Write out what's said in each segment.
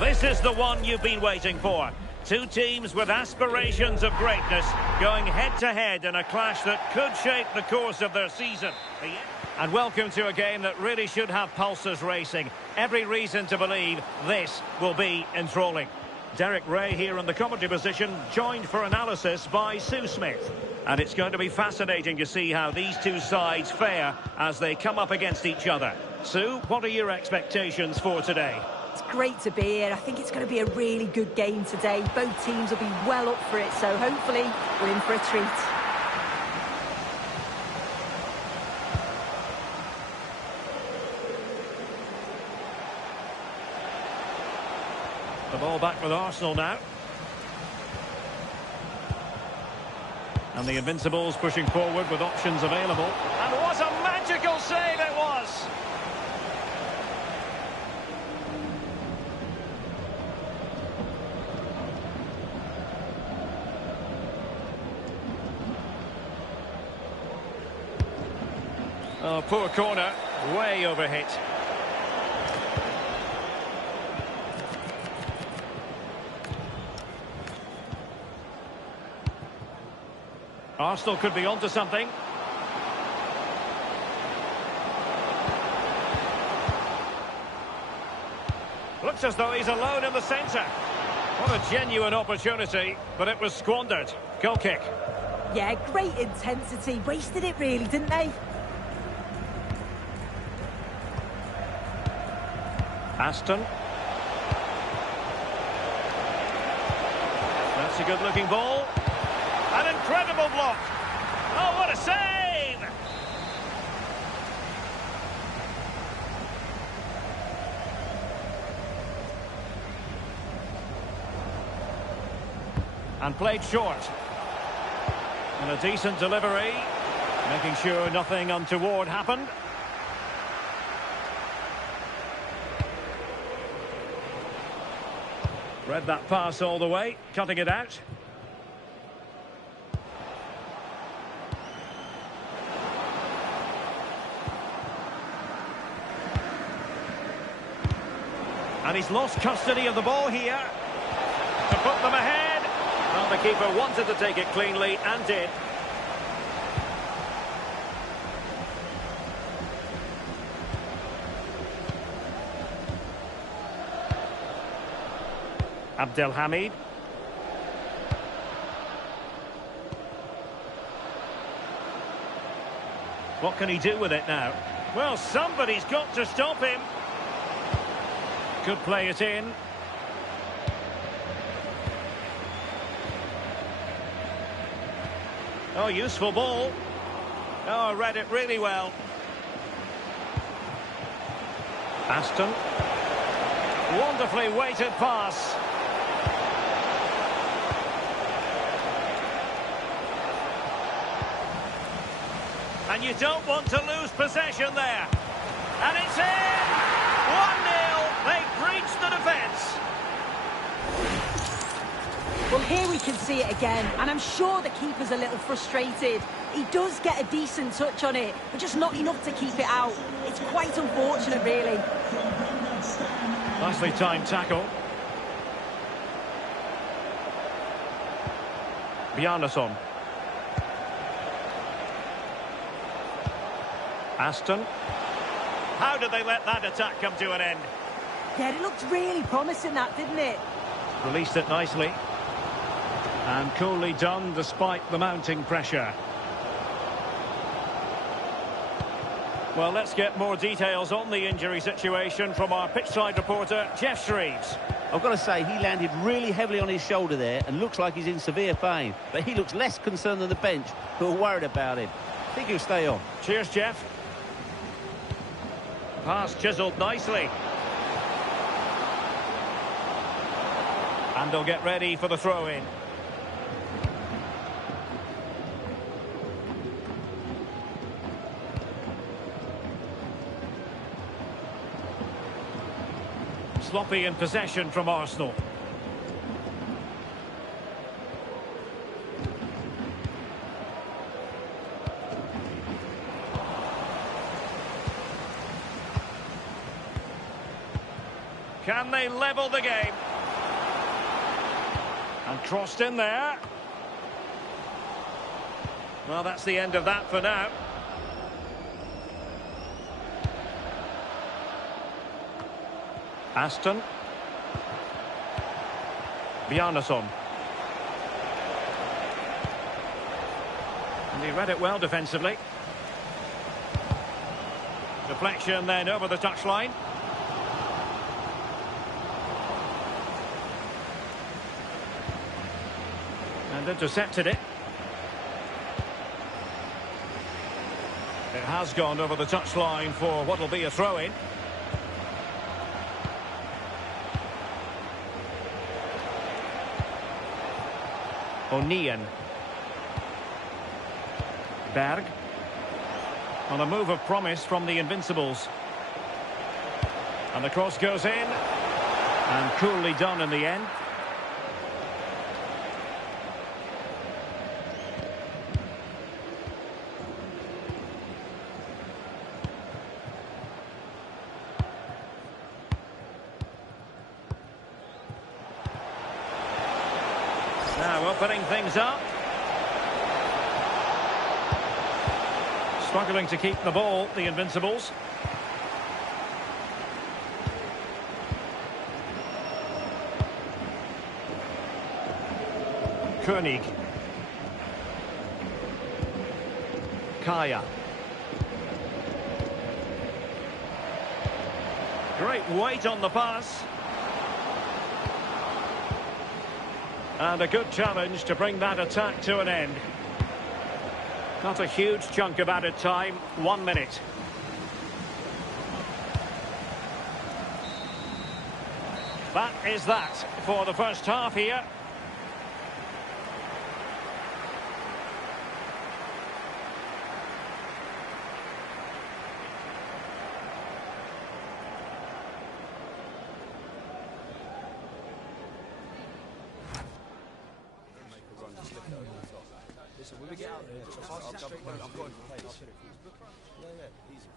This is the one you've been waiting for. Two teams with aspirations of greatness going head-to-head in a clash that could shape the course of their season. And welcome to a game that really should have pulses racing. Every reason to believe this will be enthralling. Derek Ray here in the commentary position, joined for analysis by Sue Smith. And it's going to be fascinating to see how these two sides fare as they come up against each other. Sue, what are your expectations for today? It's great to be here. I think it's going to be a really good game today. Both teams will be well up for it, so hopefully we're in for a treat. The ball back with Arsenal now. And the Invincibles pushing forward with options available. And what a magical save it was! Oh, poor corner. Way overhit. Arsenal could be onto something. Looks as though he's alone in the centre. What a genuine opportunity, but it was squandered. Goal kick. Yeah, great intensity. Wasted it really, didn't they? Aston. That's a good-looking ball. An incredible block. Oh, what a save! And played short. And a decent delivery. Making sure nothing untoward happened. Read that pass all the way, cutting it out. And he's lost custody of the ball here to put them ahead. Well, the keeper wanted to take it cleanly and did. Abdelhamid. What can he do with it now? Well, somebody's got to stop him. Could play it in. Oh, useful ball. Oh, read it really well. Aston. Wonderfully weighted pass. And you don't want to lose possession there. And it's in! 1-0. They've breached the defence. Well, here we can see it again, and I'm sure the keeper's a little frustrated. He does get a decent touch on it, but just not enough to keep it out. It's quite unfortunate, really. Nicely timed tackle. Bjarnason. Aston. How did they let that attack come to an end? Yeah, it looked really promising, that, didn't it? Released it nicely. And coolly done despite the mounting pressure. Well, let's get more details on the injury situation from our pitchside reporter, Jeff Shreves. I've got to say, he landed really heavily on his shoulder there and looks like he's in severe pain. But he looks less concerned than the bench, who are worried about him. I think he'll stay on. Cheers, Jeff. Pass chiselled nicely. And they'll get ready for the throw-in. Sloppy in possession from Arsenal. Can they level the game? And crossed in there. Well, that's the end of that for now. Aston. Bjarnason. And he read it well defensively. Deflection then over the touchline. And intercepted it. It has gone over the touchline for what will be a throw-in. O'Neill. Berg. On a move of promise from the Invincibles. And the cross goes in. And coolly done in the end. Now opening things up. Struggling to keep the ball, the Invincibles. Koenig. Kaya. Great weight on the pass. And a good challenge to bring that attack to an end. Not a huge chunk of added time, 1 minute. That is that for the first half here. Listen, when we get out there, I've got to play this. Yeah, easy.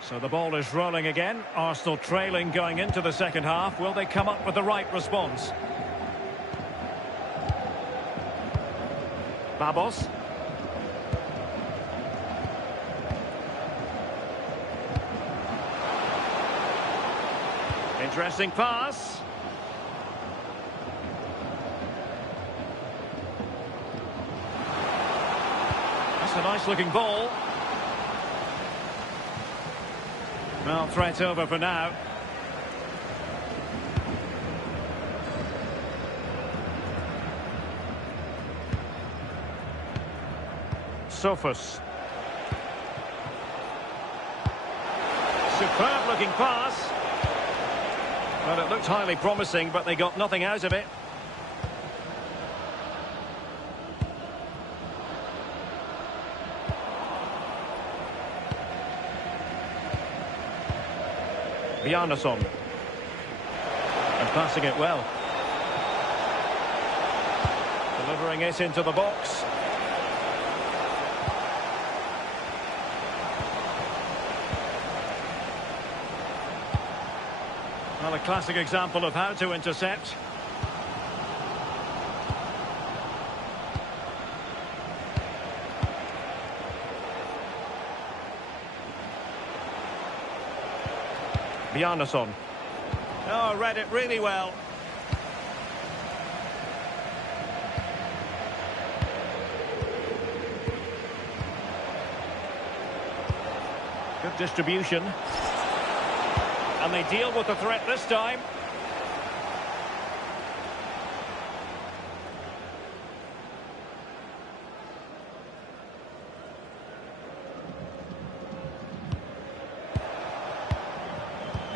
So the ball is rolling again. Arsenal trailing going into the second half. Will they come up with the right response? Babos. Interesting pass. That's a nice looking ball. Well, threat over for now. Sofus. Superb looking pass. Well, it looked highly promising, but they got nothing out of it. Bjarnason. And passing it well. Delivering it into the box. Well, a classic example of how to intercept. Bjarnason. Oh, read it really well. Good distribution. And they deal with the threat this time.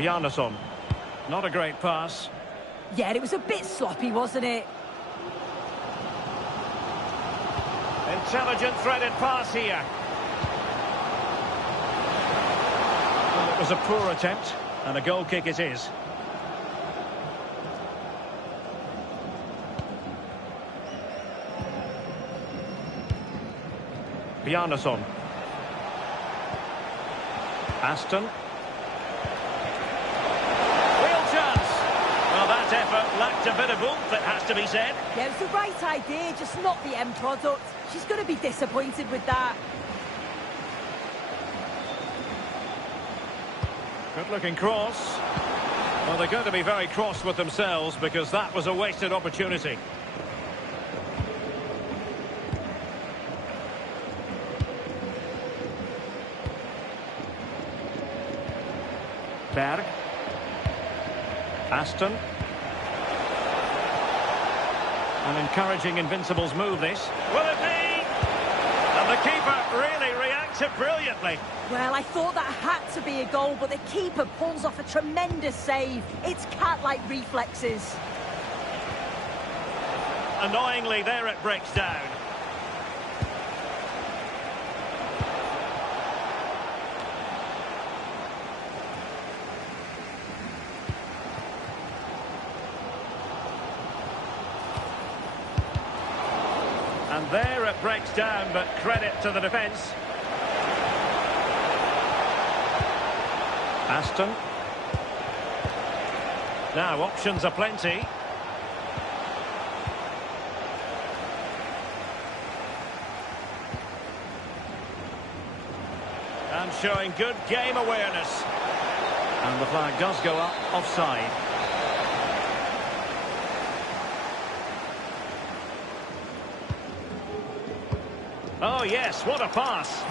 Bjarnason. Not a great pass. Yeah, it was a bit sloppy, wasn't it? Intelligent threaded pass here. Well, it was a poor attempt, and a goal kick it is. Bjarnason. Aston. Real chance. Well, that effort lacked a bit of oomph, it has to be said. Yeah, it's the right idea, just not the end product. She's going to be disappointed with that. Good-looking cross. Well, they're going to be very cross with themselves because that was a wasted opportunity. Berg. Aston. An encouraging Invincibles move, this. Will it be? And the keeper really reacted brilliantly. Well, I thought that had to be a goal, but the keeper pulls off a tremendous save. It's cat-like reflexes. Annoyingly, there it breaks down. And there it breaks down, but credit to the defence. Aston. Now, options are plenty. And showing good game awareness. And the flag does go up offside. Oh, yes, what a pass.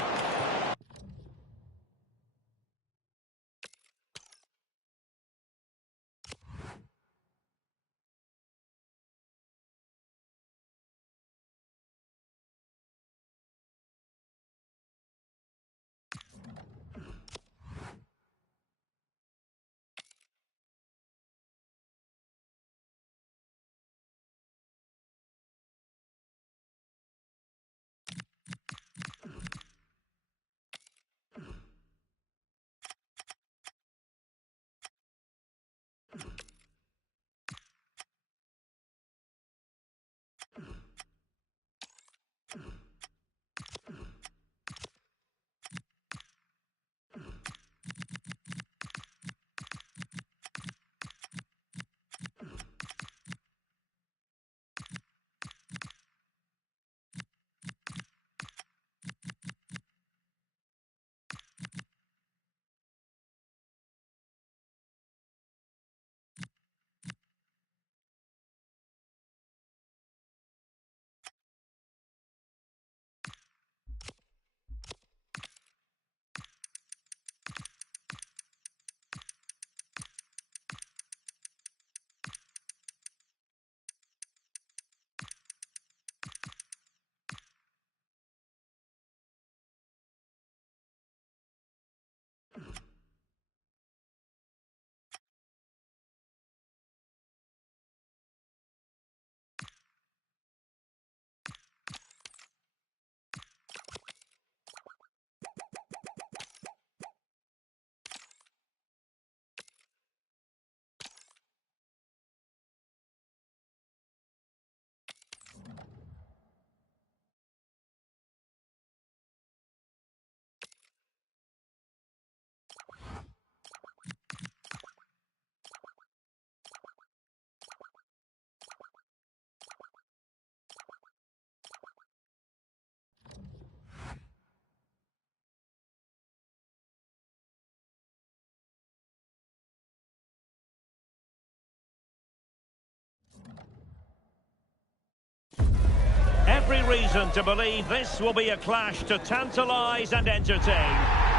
Every reason to believe this will be a clash to tantalise and entertain.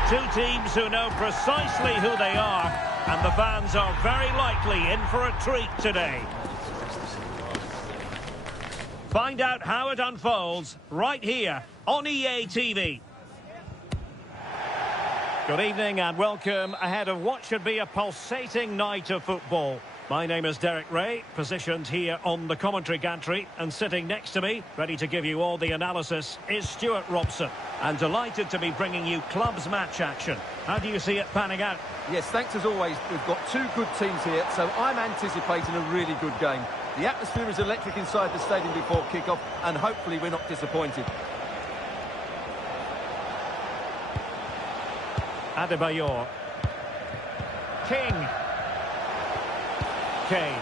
Two teams who know precisely who they are, and the fans are very likely in for a treat today. Find out how it unfolds right here on EA TV. Good evening and welcome ahead of what should be a pulsating night of football. My name is Derek Ray, positioned here on the commentary gantry, and sitting next to me, ready to give you all the analysis, is Stuart Robson. And delighted to be bringing you clubs match action. How do you see it panning out? Yes, thanks as always. We've got two good teams here, so I'm anticipating a really good game. The atmosphere is electric inside the stadium before kick-off, and hopefully we're not disappointed. Adebayor. King. Kane.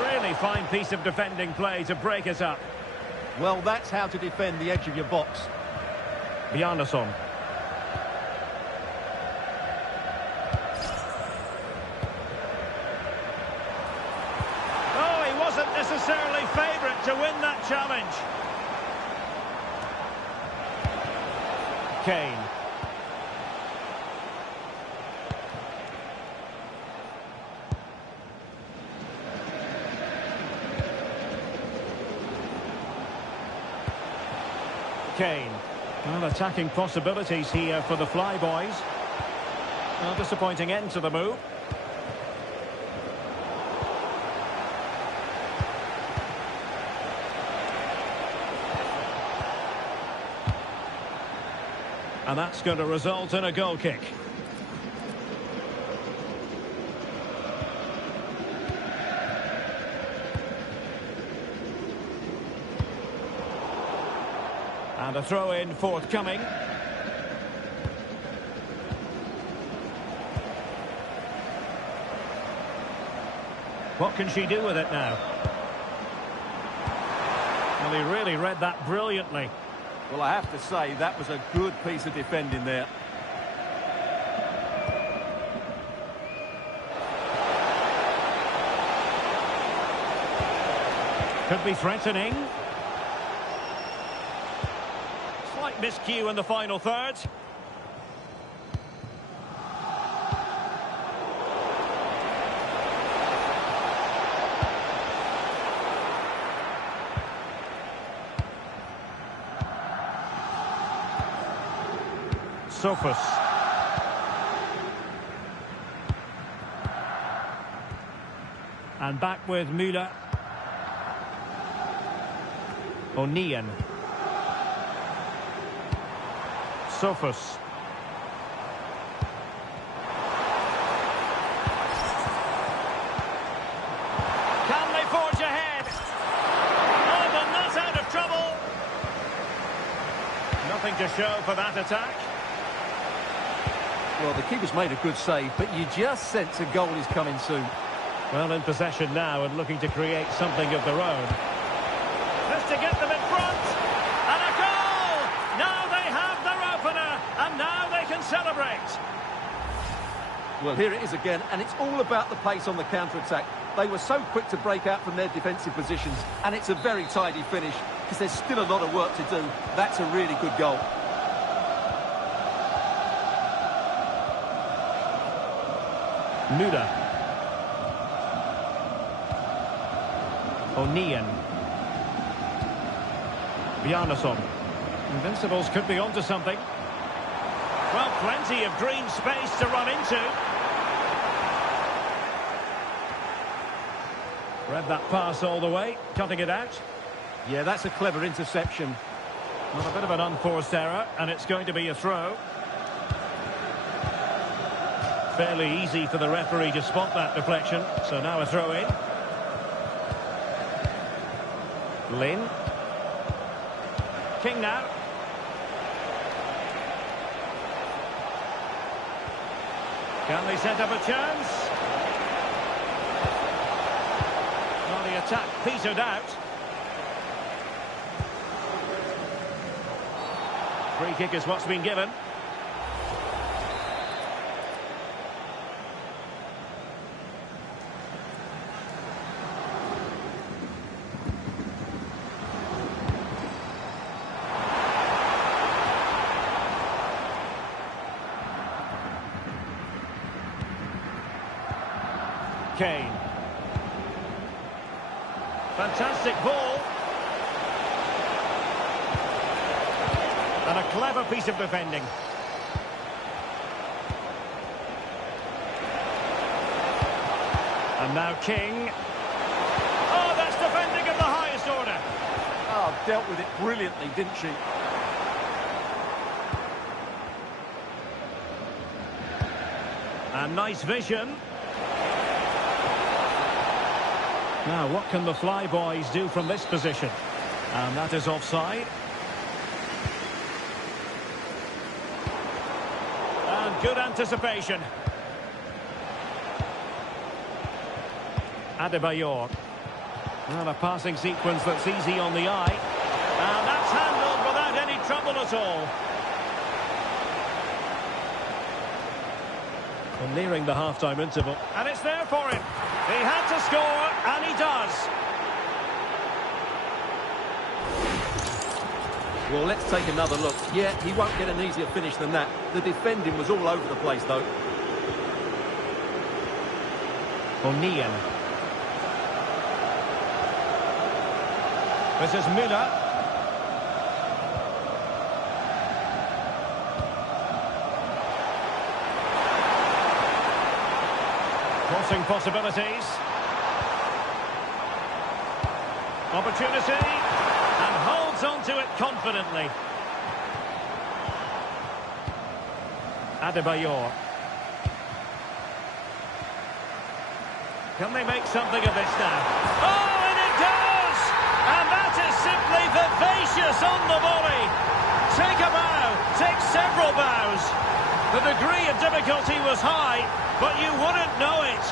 Really fine piece of defending play to break us up. Well, that's how to defend the edge of your box. Bjarnason. Oh, he wasn't necessarily favourite to win that challenge. Kane. Kane. Well, attacking possibilities here for the Flyboys. Well, disappointing end to the move. And that's going to result in a goal kick. And a throw-in forthcoming. What can she do with it now? Well, he really read that brilliantly. Well, I have to say, that was a good piece of defending there. Could be threatening. Slight miscue in the final third. Sofus. And back with Müller. O'Neill. Sofus. Can they forge ahead? Oh, but not out of trouble. Nothing to show for that attack. Well, the keeper's made a good save, but you just sense a goal is coming soon. Well, in possession now and looking to create something of their own. Just to get them in front. And a goal! Now they have their opener, and now they can celebrate. Well, here it is again, and it's all about the pace on the counter-attack. They were so quick to break out from their defensive positions, and it's a very tidy finish, because there's still a lot of work to do. That's a really good goal. Müller. O'Neill. Bjarnason. Invincibles could be onto something. Well, plenty of green space to run into. Read that pass all the way, cutting it out. Yeah, that's a clever interception. Well, a bit of an unforced error, and it's going to be a throw. Fairly easy for the referee to spot that deflection. So now a throw-in. Lynn. King now. Can they set up a chance? Well, the attack petered out. Free kick is what's been given. Kane. Fantastic ball. And a clever piece of defending. And now King. Oh, that's defending of the highest order. Oh, dealt with it brilliantly, didn't she? And nice vision. Now, what can the Flyboys do from this position? And that is offside. And good anticipation. Adebayor. Well, a passing sequence that's easy on the eye. And that's handled without any trouble at all. Well, nearing the half-time interval. And it's there for him. He had to score, and he does. Well, let's take another look. Yeah, he won't get an easier finish than that. The defending was all over the place, though. O'Neill. This is Müller. Crossing possibilities. Opportunity. And holds on to it confidently. Adebayor. Can they make something of this now? Oh, and it does! And that is simply vivacious on the volley. Take a bow, take several bows. The degree of difficulty was high, but you wouldn't know it.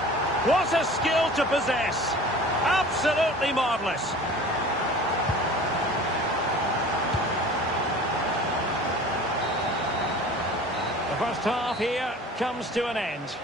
What a skill to possess. Absolutely marvellous. The first half here comes to an end.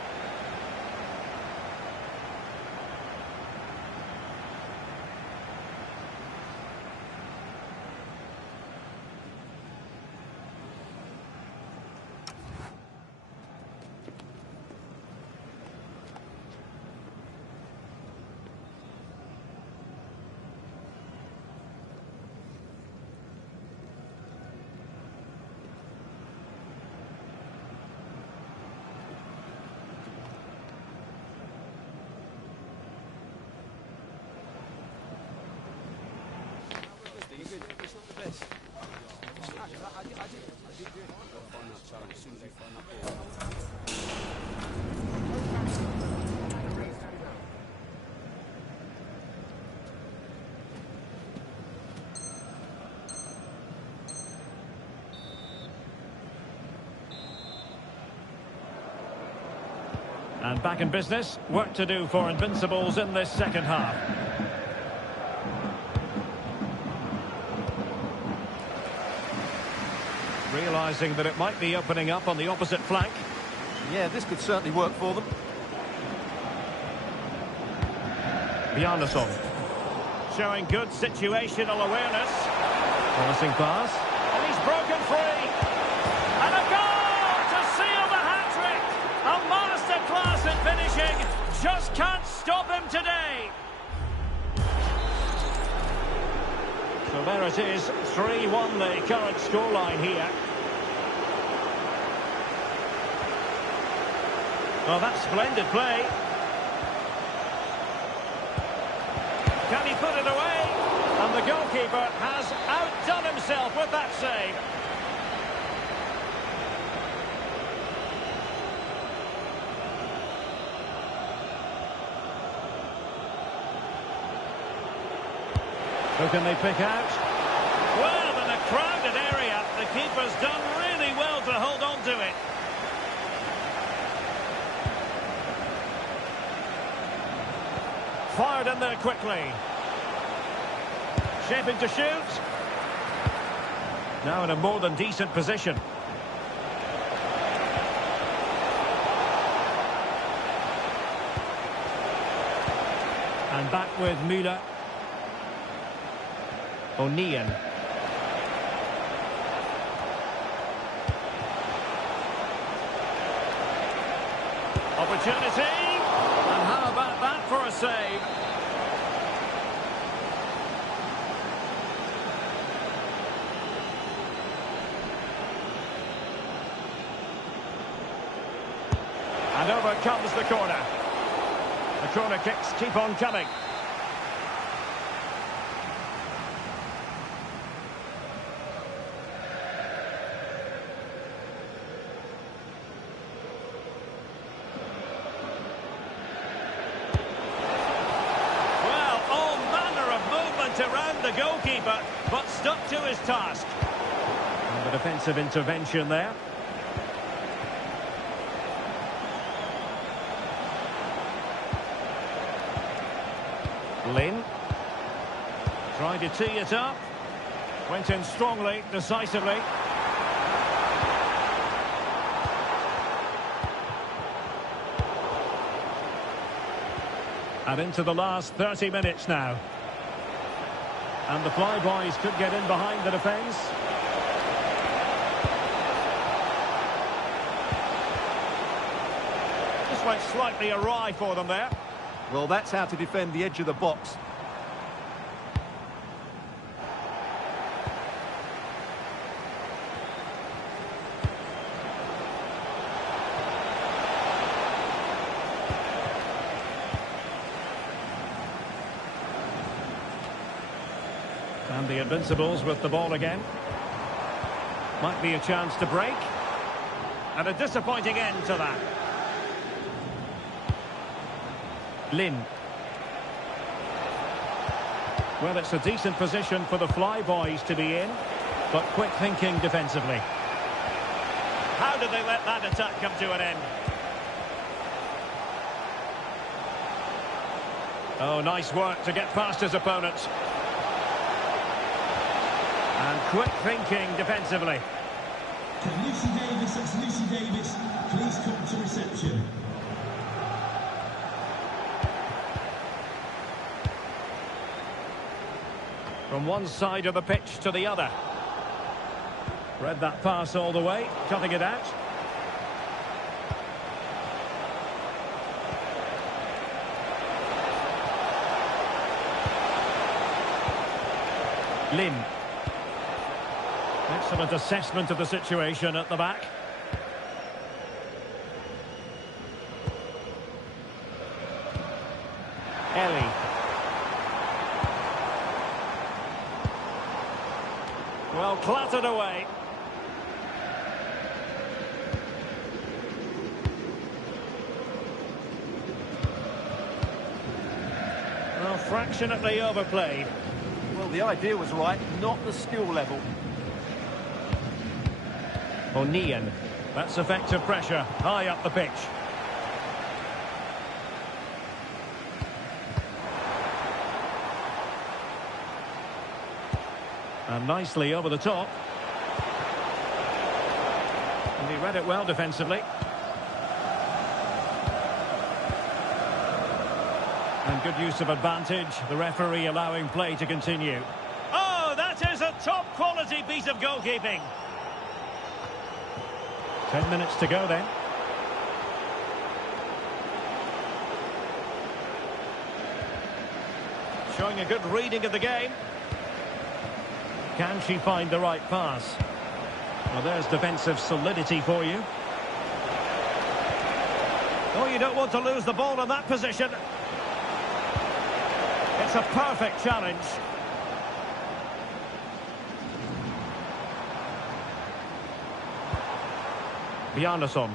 And back in business, work to do for Invincibles in this second half. Realising that it might be opening up on the opposite flank. Yeah, this could certainly work for them. Bjarnason. Showing good situational awareness. Promising pass. And he's broken free. And a goal to seal the hat-trick. A masterclass in finishing. Just can't stop him today. So there it is. 3-1 the current scoreline here. Well, that's splendid play. Can he put it away? And the goalkeeper has outdone himself with that save. Who can they pick out? Well, in a crowded area, the keeper's done really well to hold on to it. Fired in there quickly. Shaping to shoot. Now in a more than decent position. And back with Müller. O'Neill. Opportunity. And how about that for a save? And over comes the corner. The corner kicks keep on coming. Well, all manner of movement around the goalkeeper, but stuck to his task. And the defensive intervention there. Lin tried to tee it up, went in strongly, decisively. And into the last 30 minutes now. And the Flyboys could get in behind the defence. Just went slightly awry for them there. Well, that's how to defend the edge of the box. And the Invincibles with the ball again. Might be a chance to break. And a disappointing end to that. Lin. Well, it's a decent position for the Flyboys to be in, but quick thinking defensively. How did they let that attack come to an end? Oh, nice work to get past his opponents. And quick thinking defensively. Can Lucy Davis, that's Lucy Davis, please come to reception. From one side of the pitch to the other. Read that pass all the way, cutting it out. Lin. Excellent assessment of the situation at the back. Ellie. Well, clattered away. Well, fractionately overplayed. Well, the idea was right, not the skill level. O'Neill. That's effective pressure, high up the pitch. And nicely over the top. And he read it well defensively. And good use of advantage. The referee allowing play to continue. Oh, that is a top quality piece of goalkeeping. 10 minutes to go then. Showing a good reading of the game. Can she find the right pass? Well, there's defensive solidity for you. Oh, you don't want to lose the ball in that position. It's a perfect challenge. Bjarnason.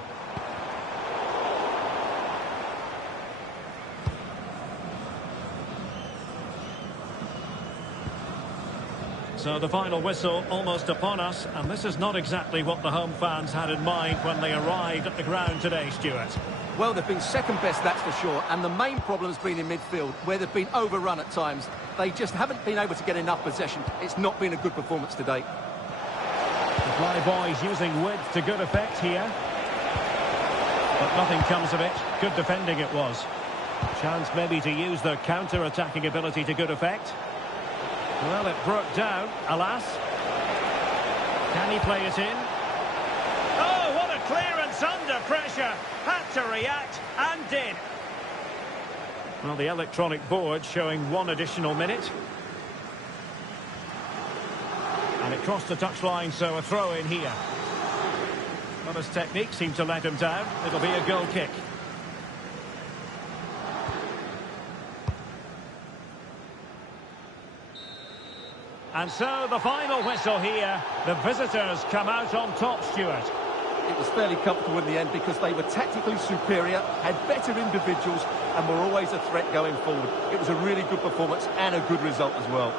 So the final whistle almost upon us, and this is not exactly what the home fans had in mind when they arrived at the ground today, Stuart. Well, they've been second best, that's for sure, and the main problem's been in midfield, where they've been overrun at times. They just haven't been able to get enough possession. It's not been a good performance today. The Flyboys using width to good effect here. But nothing comes of it. Good defending it was. Chance maybe to use their counter-attacking ability to good effect. Well, it broke down, alas. Can he play it in? Oh, what a clearance under pressure. Had to react and did. Well, the electronic board showing one additional minute. And it crossed the touchline, so a throw in here. But his technique seemed to let him down. It'll be a goal kick. And so the final whistle here. The visitors come out on top, Stuart. It was fairly comfortable in the end because they were tactically superior, had better individuals and were always a threat going forward. It was a really good performance and a good result as well.